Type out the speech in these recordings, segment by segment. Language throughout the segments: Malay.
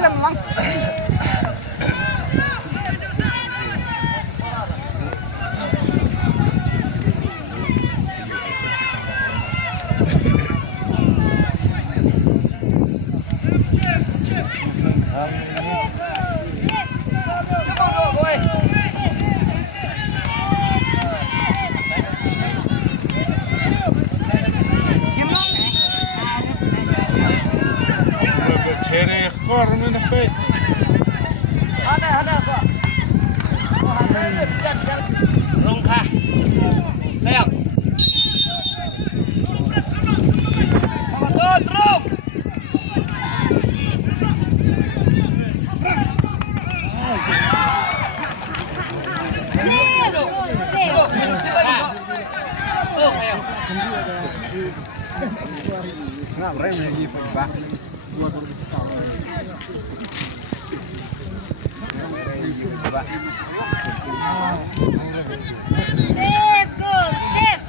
lemang. Ada Pak. Rung kah? Leo. Betul, Rung. Save goal, save.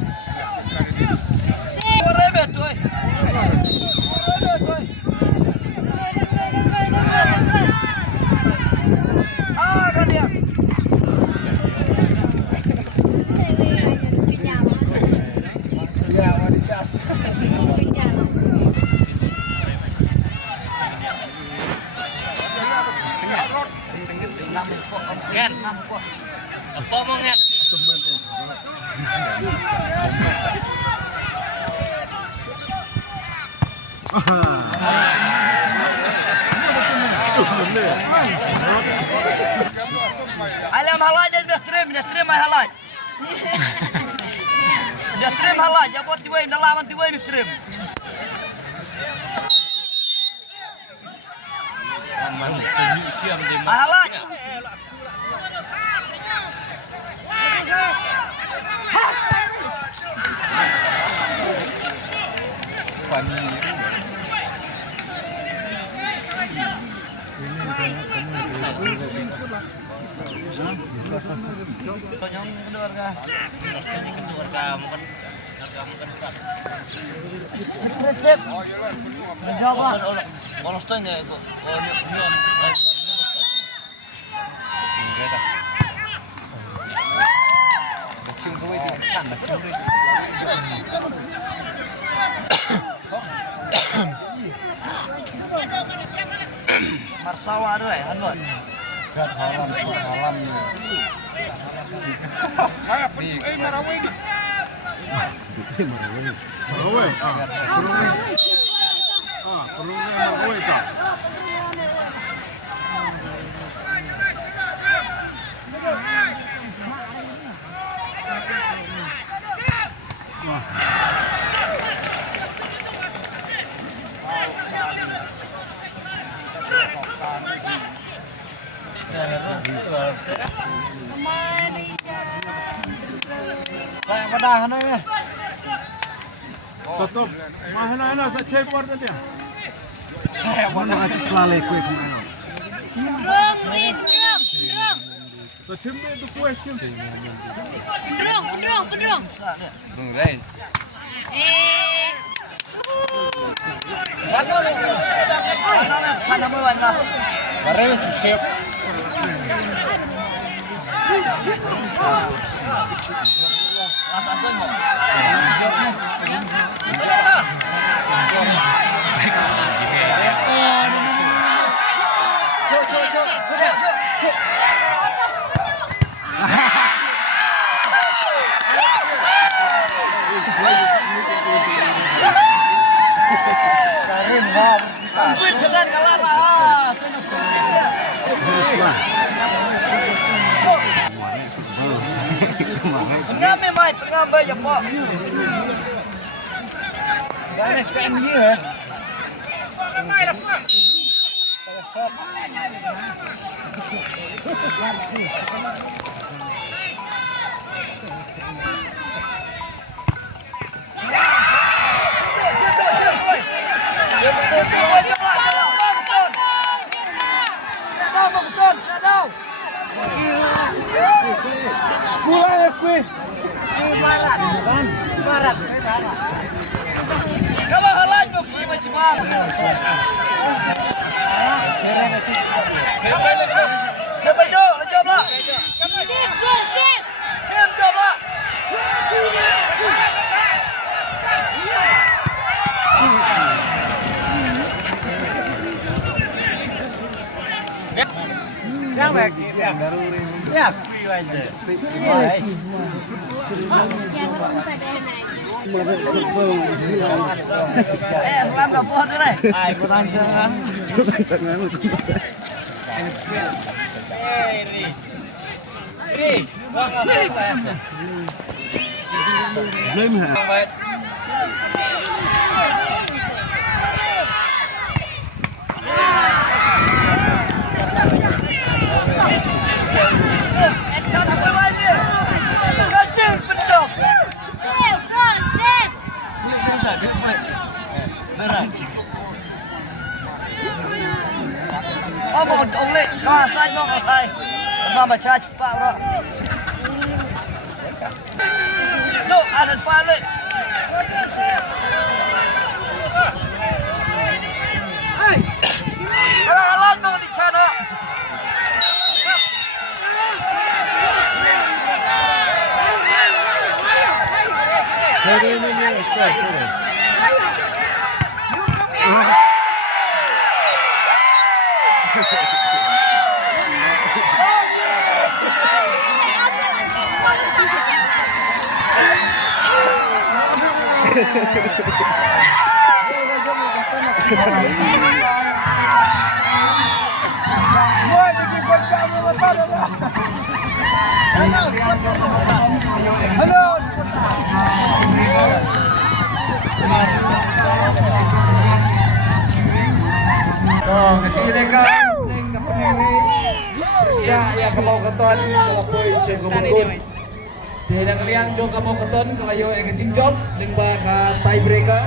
Ngen. Apa mau ngen? Alam halaj dia trim halaj. Dia trim halaj, ya buat tiwain dalaman tiwain trim. Halaj. Marsawa ada ya, Hanbon. Saya pada ya. Tutup. Mahal sa check board dia. Saya pada Selalu kue kemana? Rung, Rin, rung. Sa timbe itu question. Pedrung. Right. Sana mo mas. Bareng siap. Mas Anton mo. Jangan kalah lah. Kami mai pengambil ya Pak. Garis PM dia. Barat. Kalau halal mau masih mahal. Siapa itu? Lanjut lah. Safe goal, safe. Sim coba. Yang baik. Ya, free aja. Yang pada naik. Selam dah buat tu deh. Ai, kurang sangat. Belum ha. Safe goal, safe. Ông lệ, có sai không có sai. Mà cha spam đó. No, ada spam lệ. Alan mau di sana. Oh, kesilakan. Ya kalau keton kalau koi saya gumukun. Di nang liang do kamu keton kalau yo yang kecing job limba ka tiebreaker.